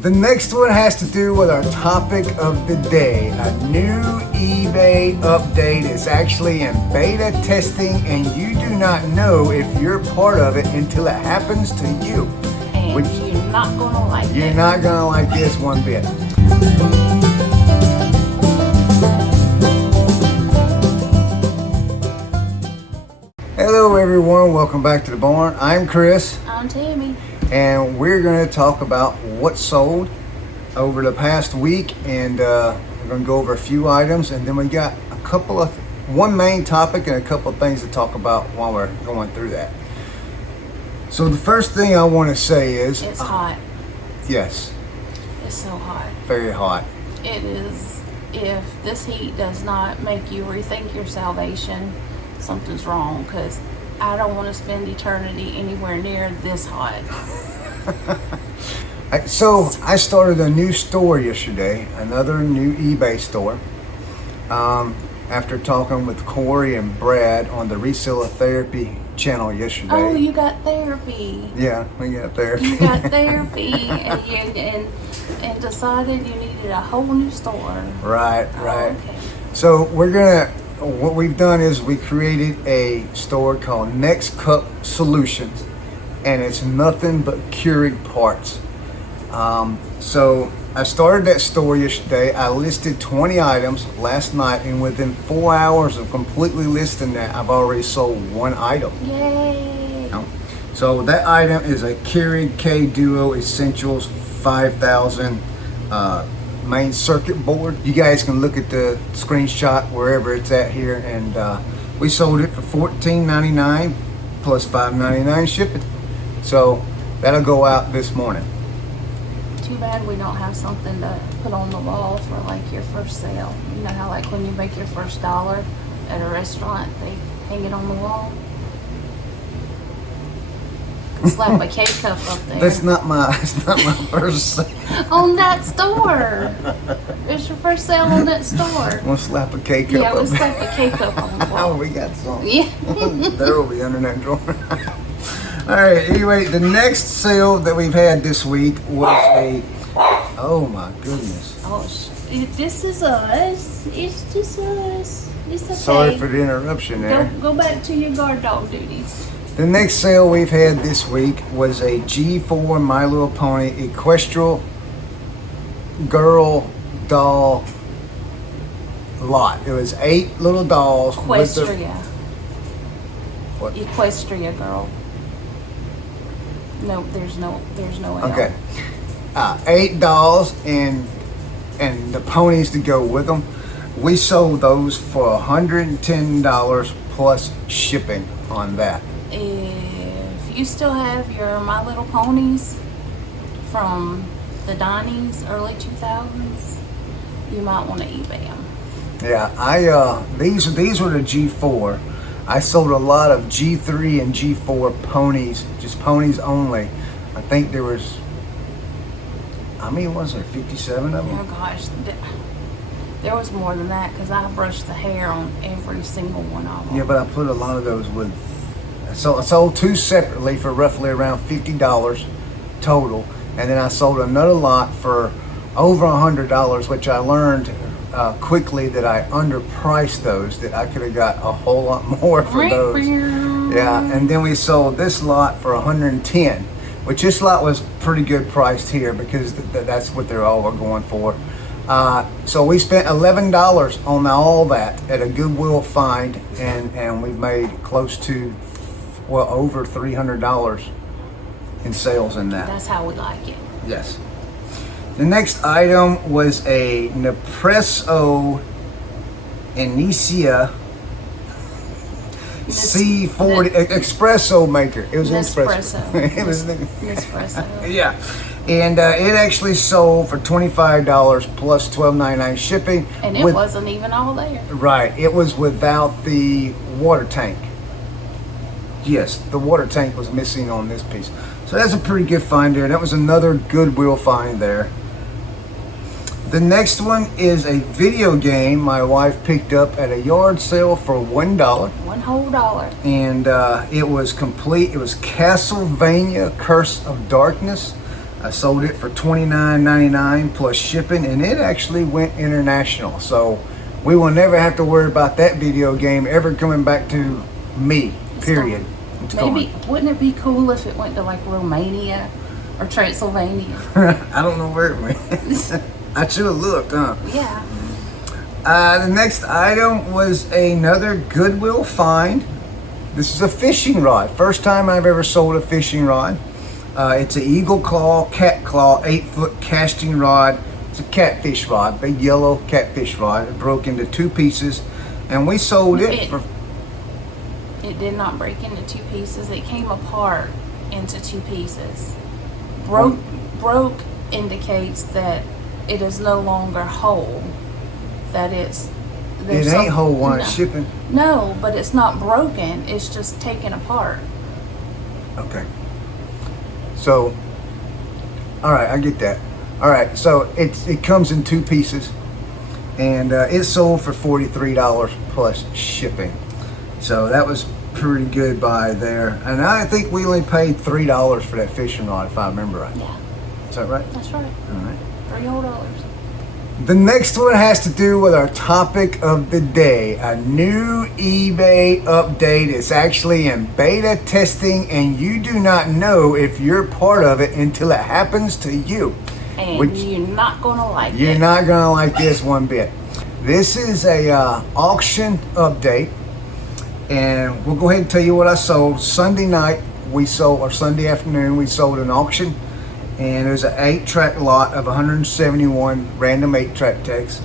The next one has to do with our topic of the day. A new eBay update is actually in beta testing, and you do not know if you're part of it until it happens to you. And you're not gonna like it. You're not gonna like this one bit. Hello everyone, welcome back to the barn. I'm Chris. I'm Tammy. And we're going to talk about what sold over the past week, and we're going to go over a few items, and then we got one main topic and a couple of things to talk about while we're going through that. So the first thing I want to say is it's hot. Yes. It's so hot. Very hot. It is. If this heat does not make you rethink your salvation, something's wrong, because I don't want to spend eternity anywhere near this hot. So I started a new store yesterday, another new eBay store. After talking with Corey and Brad on the Reseller Therapy channel yesterday. Oh, you got therapy. Yeah, we got therapy. You got therapy, and decided you needed a whole new store. Right. Oh, okay. So what we've done is we created a store called NextCupSolutions, and it's nothing but Keurig parts. So I started that store yesterday. I listed 20 items last night, and within 4 hours of completely listing that, I've already sold one item. Yay! So that item is a Keurig K Duo Essentials 5000 main circuit board. You guys can look at the screenshot wherever it's at here, and we sold it for $14.99 plus $5.99 shipping. So that'll go out this morning. Too bad we don't have something to put on the wall for like your first sale. You know how like when you make your first dollar at a restaurant, they hang it on the wall? Slap a K-cup up there. That's not my first sale. On that store. It's your first sale on that store. We'll slap a K-cup Yeah, up we'll there. slap a K-cup on the Oh, wall. we got some. Yeah. There will be under that drawer. All right, anyway, the next sale that we've had this week was oh my goodness. Oh, this is us. It's just us. It's okay. Sorry for the interruption there. Go back to your guard dog duties. The next sale we've had this week was a G4 My Little Pony Equestrial Girl Doll lot. It was 8 little dolls. Equestria. What? Equestria girl. No, there's no L. Okay. 8 dolls and the ponies to go with them. We sold those for $110 plus shipping on that. If you still have your My Little Ponies from the 90s, early 2000s, you might want to eBay them. Yeah, these were the G4. I sold a lot of G3 and G4 ponies, just ponies only. I think there was, how many was there? 57 of them? Oh gosh, there was more than that because I brushed the hair on every single one of them. Yeah, but I put a lot of those with. So I sold 2 separately for roughly around $50 total, and then I sold another lot for over $100, which I learned quickly that I underpriced those, that I could have got a whole lot more for those. Yeah, and then we sold this lot for $110, which this lot was pretty good priced here because that's what they're all going for. So we spent $11 on all that at a Goodwill find, and we've made close to, well, over $300 in sales in that. That's how we like it. Yes. The next item was a Nespresso Inicia C40 espresso maker. It was Nespresso. It was Nespresso. yeah, and it actually sold for $25 plus $12.99 shipping. And it wasn't even all there. Right, it was without the water tank. Yes, the water tank was missing on this piece. So that's a pretty good find there. That was another Goodwill find there. The next one is a video game my wife picked up at a yard sale for $1. One whole dollar. And it was complete. It was Castlevania Curse of Darkness. I sold it for $29.99 plus shipping, and it actually went international. So we will never have to worry about that video game ever coming back to me, period. It's Maybe, gone. wouldn't it be cool if it went to like Romania or Transylvania? I don't know where it went. I should have looked, huh? Yeah. The next item was another Goodwill find. This is a fishing rod. First time I've ever sold a fishing rod. It's an eagle claw, cat claw, 8-foot casting rod. It's a catfish rod, big yellow catfish rod. It broke into 2 pieces, and we sold it for... It did not break into 2 pieces. It came apart into 2 pieces. Broke indicates that it is no longer whole. That it ain't whole when it's shipping. No, but it's not broken. It's just taken apart. Okay. So, all right, I get that. All right, so it comes in 2 pieces, and it sold for $43 plus shipping. So that was pretty good buy there. And I think we only paid $3 for that fishing rod, if I remember right. Yeah. Is that right? That's right. All right. $3. The next one has to do with our topic of the day, a new eBay update. It's actually in beta testing, and you do not know if you're part of it until it happens to you. And you're not going to like it. You're not going to like this one bit. This is a auction update, and we'll go ahead and tell you what I sold. Sunday night, or Sunday afternoon, we sold an auction. And there's an 8-track lot of 171 random 8-track tapes.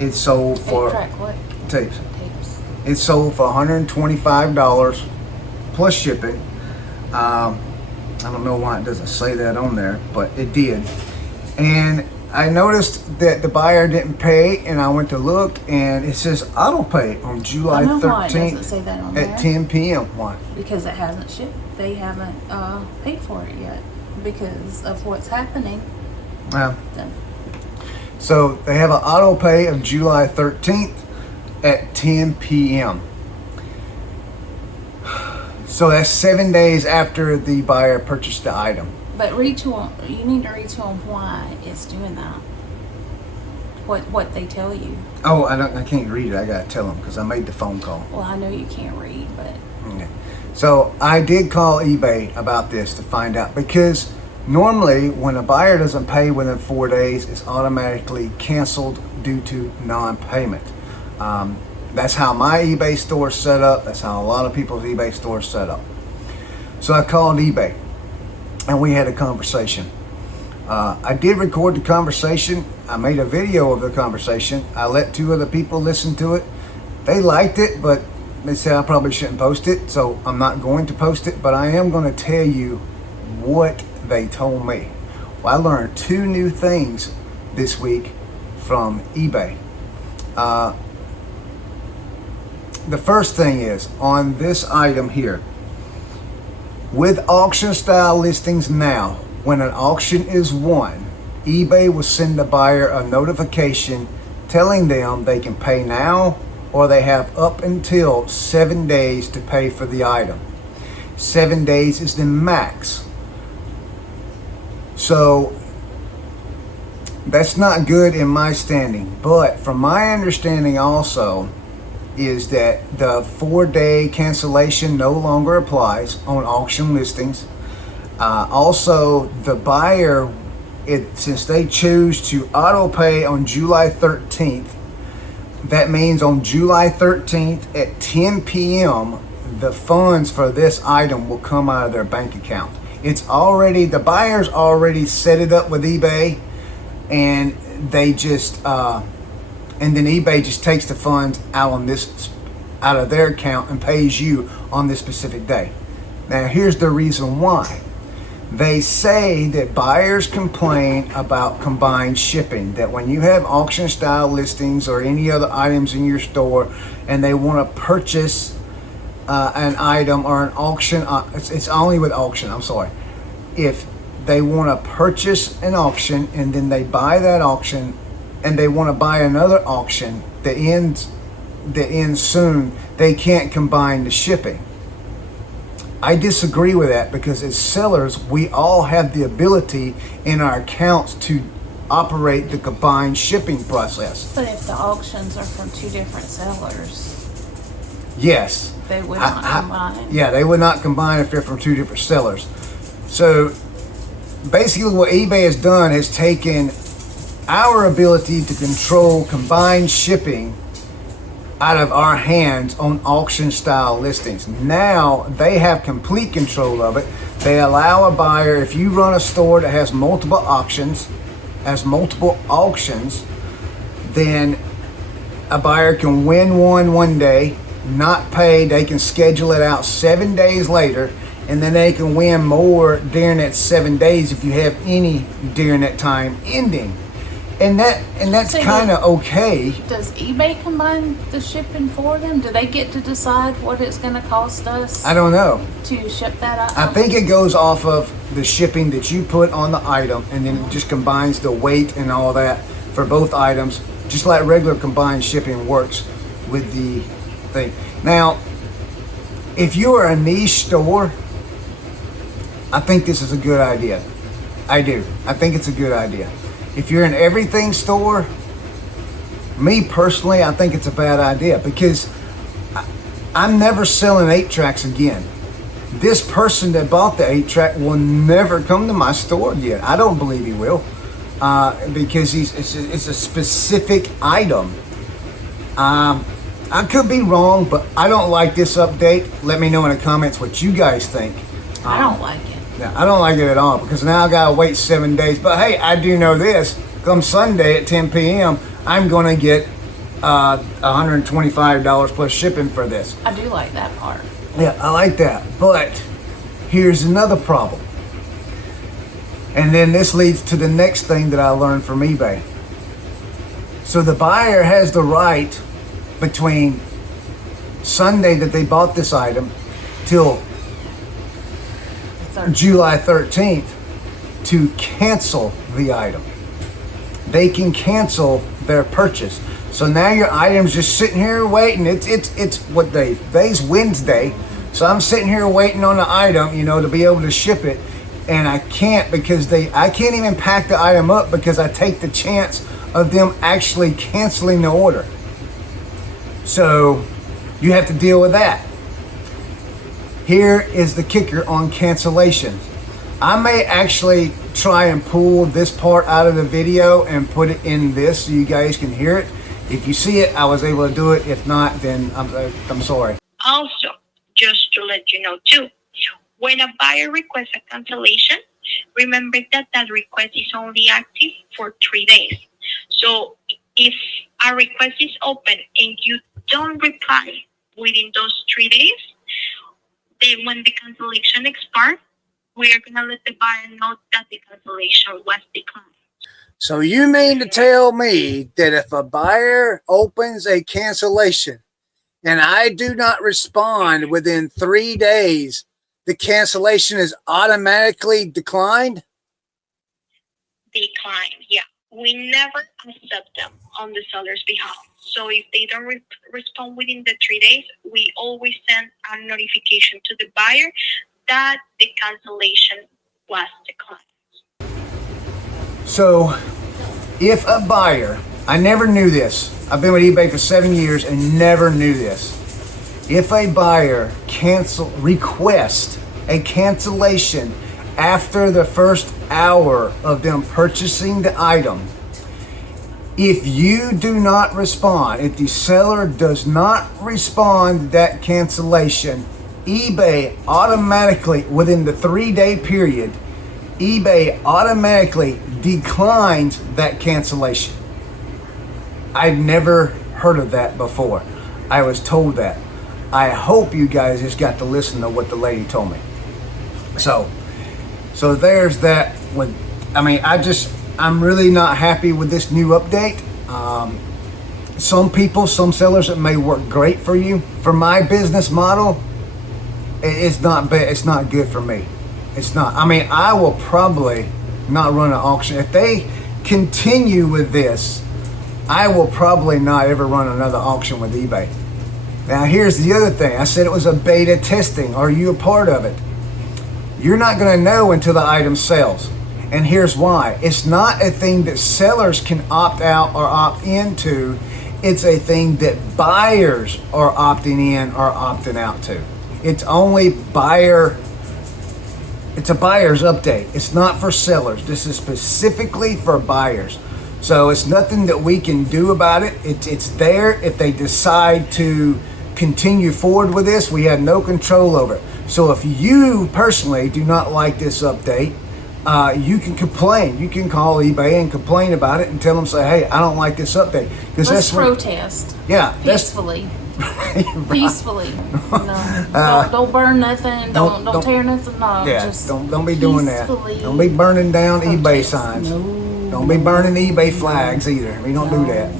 It sold for 8-track what? Tapes. Tapes. It sold for $125 plus shipping. I don't know why it doesn't say that on there, but it did. And I noticed that the buyer didn't pay, and I went to look, and it says auto pay on July 13th why it doesn't say that on at there. 10 p.m. Why? Because it hasn't shipped. They haven't paid for it yet because of what's happening. So they have an auto pay of July 13th at 10 p.m. So that's 7 days after the buyer purchased the item. But read to them. You need to read to them why it's doing that. What they tell you. Oh, I can't read it. I gotta tell them because I made the phone call. Well, I know you can't read, but Okay. So I did call eBay about this to find out, because normally when a buyer doesn't pay within 4 days, it's automatically canceled due to non-payment. That's how my eBay store is set up. That's how a lot of people's eBay store is set up. So I called eBay and we had a conversation. I did record the conversation. I made a video of the conversation. I let 2 other people listen to it. They liked it, but they said I probably shouldn't post it, so I'm not going to post it, but I am going to tell you what they told me. Well, I learned 2 new things this week from eBay. The first thing is, on this item here, with auction style listings now, when an auction is won, eBay will send the buyer a notification telling them they can pay now, or they have up until 7 days to pay for the item. 7 days is the max. So that's not good in my standing, but from my understanding also is that the 4-day cancellation no longer applies on auction listings. Also, the buyer, since they choose to auto pay on July 13th, that means on July 13th at 10 p.m., the funds for this item will come out of their bank account. The buyer's already set it up with eBay, and they just, and then eBay just takes the funds out of their account and pays you on this specific day. Now, here's the reason why. They say that buyers complain about combined shipping, that when you have auction style listings or any other items in your store and they want to purchase an item or an auction, it's only with auction, I'm sorry. If they want to purchase an auction and then they buy that auction and they want to buy another auction that ends soon, they can't combine the shipping. I disagree with that, because as sellers, we all have the ability in our accounts to operate the combined shipping process. But if the auctions are from two different sellers, Yes. they would not combine. Yeah, they would not combine if they're from two different sellers. So basically what eBay has done is taken our ability to control combined shipping out of our hands on auction style listings. Now they have complete control of it. They allow a buyer, if you run a store that has multiple auctions, then a buyer can win one day, not pay. They can schedule it out 7 days later, and then they can win more during that 7 days if you have any during that time ending. And that's So kind of okay. Does eBay combine the shipping for them? Do they get to decide what it's going to cost us I don't know. to ship that item? I think it goes off of the shipping that you put on the item, and then it just combines the weight and all that for both items, just like regular combined shipping works with the thing. Now, if you are a niche store, I think this is a good idea. I do. I think it's a good idea. If you're an everything store, me personally, I think it's a bad idea, because I'm never selling 8-tracks again. This person that bought the 8-track will never come to my store again. I don't believe he will, because it's a specific item. I could be wrong, but I don't like this update. Let me know in the comments what you guys think. I don't like it. Yeah, I don't like it at all, because now I gotta wait 7 days. But hey, I do know this: come Sunday at 10 p.m., I'm gonna get $125 plus shipping for this. I do like that part. Yeah, I like that. But here's another problem, and then this leads to the next thing that I learned from eBay. So the buyer has the right between Sunday that they bought this item till July 13th to cancel the item. They can cancel their purchase. So now your item's just sitting here waiting. It's what day? Today's Wednesday. So I'm sitting here waiting on the item, to be able to ship it. And I can't, because I can't even pack the item up, because I take the chance of them actually canceling the order. So you have to deal with that. Here is the kicker on cancellation. I may actually try and pull this part out of the video and put it in this so you guys can hear it. If you see it, I was able to do it. If not, then I'm sorry. Also, just to let you know too, when a buyer requests a cancellation, remember that request is only active for 3 days. So if a request is open and you don't reply within those 3 days, then when the cancellation expires, we are going to let the buyer know that the cancellation was declined. So you mean to tell me that if a buyer opens a cancellation and I do not respond within 3 days, the cancellation is automatically declined? Declined, yeah. We never accept them on the seller's behalf. So if they don't respond within the 3 days, we always send a notification to the buyer that the cancellation was declined. So if a buyer, I never knew this. I've been with eBay for 7 years and never knew this. If a buyer requests a cancellation after the first hour of them purchasing the item, if you do not respond, if the seller does not respond to that cancellation, eBay automatically, within the 3-day period, eBay automatically declines that cancellation. I'd never heard of that before. I was told that. I hope you guys just got to listen to what the lady told me. So there's that. I'm really not happy with this new update. Some sellers, it may work great for you. For my business model, it's not bad. It's not good for me. It's not. I will probably not run an auction. If they continue with this, I will probably not ever run another auction with eBay. Now here's the other thing. I said it was a beta testing. Are you a part of it? You're not going to know until the item sells. And here's why. It's not a thing that sellers can opt out or opt into. It's a thing that buyers are opting in or opting out to. It's only it's a buyer's update. It's not for sellers. This is specifically for buyers. So it's nothing that we can do about it. It's there. If they decide to continue forward with this, we have no control over it. So if you personally do not like this update, you can complain. You can call eBay and complain about it and tell them, say, hey, I don't like this update. Let's protest. Yeah. Peacefully. Peacefully. No, don't burn nothing. Don't tear nothing up. Yeah, just don't be doing that. Don't be burning down eBay signs. No. Don't be burning eBay flags either. We don't do that.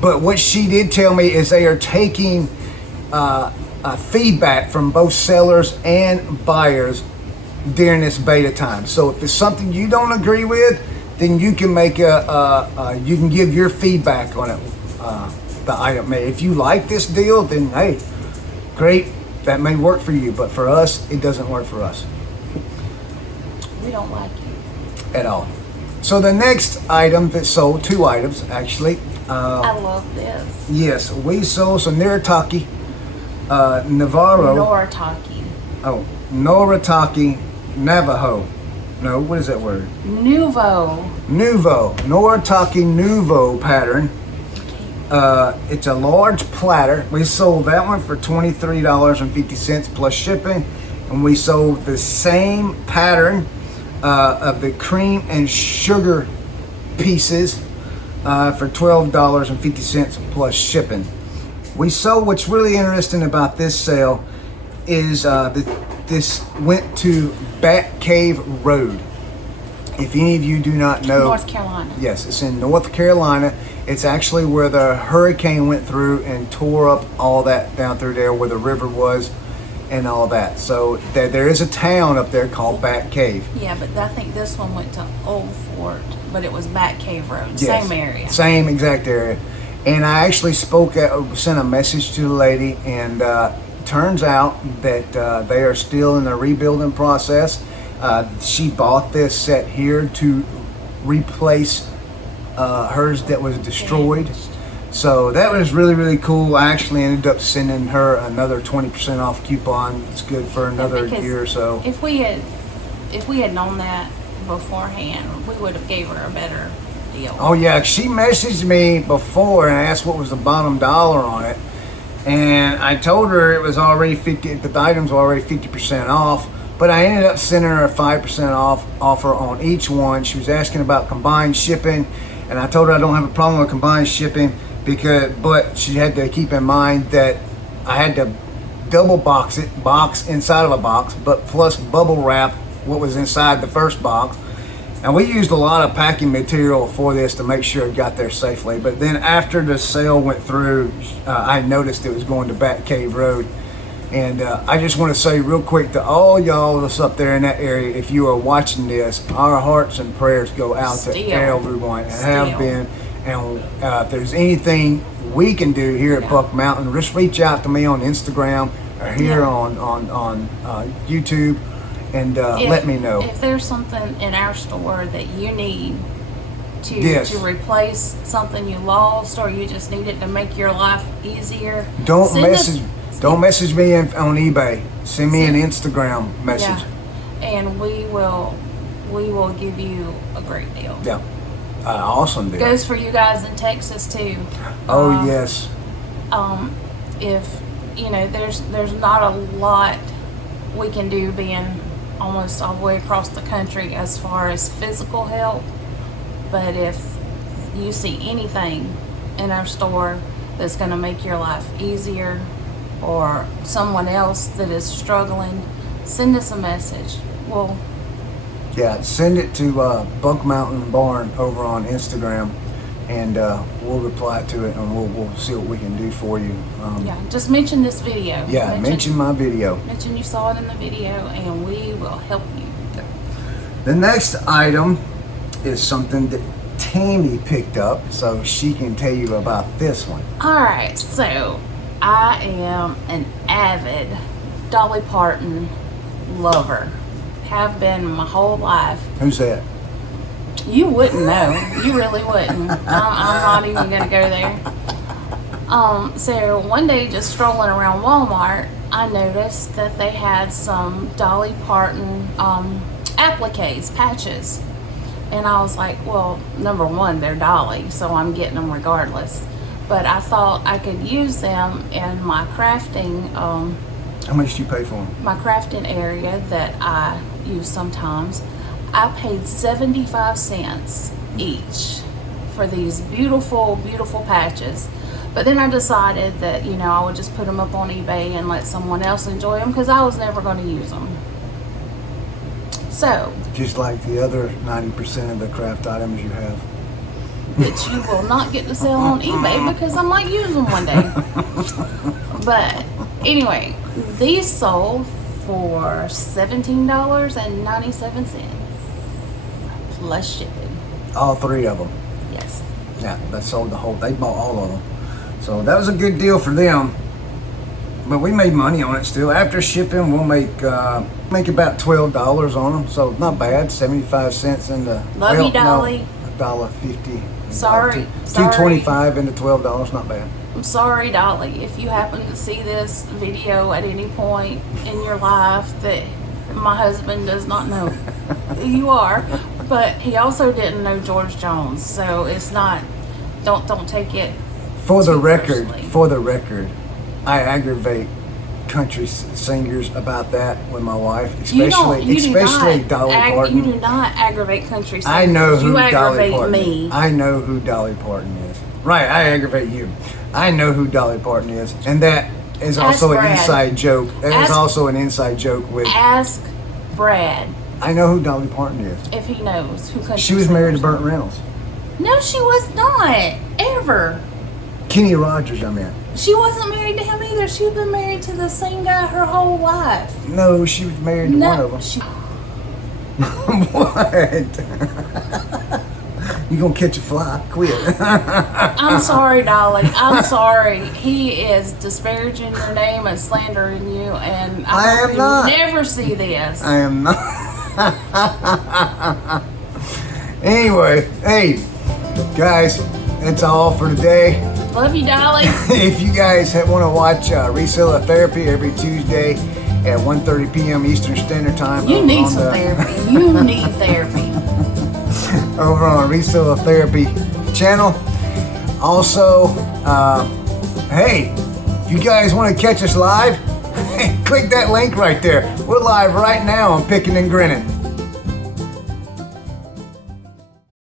But what she did tell me is they are taking feedback from both sellers and buyers during this beta time. So if it's something you don't agree with, then you can make you can give your feedback on it. The item. If you like this deal, then hey, great, that may work for you. But for us, it doesn't work for us. We don't like it At all. So the next item that sold, 2 items actually. I love this. Yes, we sold some Noritake, Navarro. Noritake. Oh, Noritake Navajo. No, what is that word? Nouveau. Noritake Nouveau pattern. It's a large platter. We sold that one for $23.50 plus shipping, and we sold the same pattern of the cream and sugar pieces for $12.50 plus shipping. We sold. What's really interesting about this sale is this went to Bat Cave Road. If any of you do not know, North Carolina. Yes, it's in North Carolina. It's actually where the hurricane went through and tore up all that down through there where the river was and all that. So there is a town up there called Bat Cave. Yeah, but I think this one went to Old Fort, but it was Bat Cave Road. Yes, Same area. Same exact area. And I actually sent a message to the lady, and turns out that they are still in the rebuilding process. She bought this set here to replace hers that was destroyed. So that was really, really cool. I actually ended up sending her another 20% off coupon. It's good for another year or so. If we had known that beforehand, we would have gave her a better deal. Oh yeah, she messaged me before and asked what was the bottom dollar on it, and I told her it was already 50. The items were already 50% off. But I ended up sending her a 5% off offer on each one. She was asking about combined shipping, and I told her I don't have a problem with combined shipping but she had to keep in mind that I had to double box inside of a box, but plus bubble wrap what was inside the first box. And we used a lot of packing material for this to make sure it got there safely. But then after the sale went through, I noticed it was going to Bat Cave Road. And I just want to say real quick to all y'all that's up there in that area, if you are watching this, our hearts and prayers go out to everyone and have been. And if there's anything we can do here at Buck Mountain, just reach out to me on Instagram or here on YouTube and let me know. If there's something in our store that you need to replace something you lost, or you just need it to make your life easier, don't message me on eBay. Send me an Instagram message. Yeah. And we will give you a great deal. Yeah. Awesome deal. Goes for you guys in Texas too. Oh yes. If there's not a lot we can do being almost all the way across the country as far as physical help, but if you see anything in our store that's going to make your life easier, or someone else that is struggling, send us a message. Send it to Buck Mountain Barn over on Instagram, and we'll reply to it, and we'll see what we can do for you. Just mention this video. Yeah, mention my video. Mention you saw it in the video, and we will help you. The next item is something that Tammy picked up so she can tell you about this one. Alright, so I am an avid Dolly Parton lover. Have been my whole life. Who's that? You wouldn't know. You really wouldn't. I'm not even going to go there. So one day, just strolling around Walmart, I noticed that they had some Dolly Parton appliques, patches. And I was like, well, number one, they're Dolly, so I'm getting them regardless. But I thought I could use them in my crafting, How much do you pay for them? my crafting area that I use sometimes. I paid 75 cents each for these beautiful, beautiful patches. But then I decided that, you know, I would just put them up on eBay and let someone else enjoy them because I was never going to use them. So, Just like the other 90% of the craft items you have. that you will not get to sell on eBay because I might use them one day. But anyway, these sold for $17.97 plus shipping. All three of them. Yes. Yeah, they sold the whole, they bought all of them. So that was a good deal for them. But we made money on it still. After shipping, we'll make about $12 on them. So not bad. 75 cents into Love you, Dolly. $1.50. Sorry. $2.25 into $12. Not bad. I'm sorry, Dolly, if you happen to see this video at any point in your life that my husband does not know who you are, but he also didn't know George Jones, so it's not. Don't take it. For the too record, I aggravate country singers about that with my wife, especially Dolly Parton. You do not aggravate country singers. I know who you Dolly aggravate Parton me. is. I know who Dolly Parton is. Right, I aggravate you. I know who Dolly Parton is, and that is also an inside joke. That is also an inside joke with. Ask Brad I know who Dolly Parton is. if he knows who country. She was married to singers Burt Reynolds. are. No, she was not ever. Kenny Rogers, I meant. She wasn't married to him either. She'd been married to the same guy her whole life. No, she was married to one of them. What? You gonna catch a fly? Quit. I'm sorry, Dolly. I'm sorry. He is disparaging your name and slandering you, and I am hope not. you never see this. I am not. Anyway, hey, guys, that's all for today. Love you, Dolly. If you guys want to watch Reseller Therapy every Tuesday at 1:30 p.m. Eastern Standard Time. You need some therapy. You need therapy. Over on Reseller Therapy channel. Also, hey, if you guys want to catch us live, click that link right there. We're live right now on Picking and Grinning.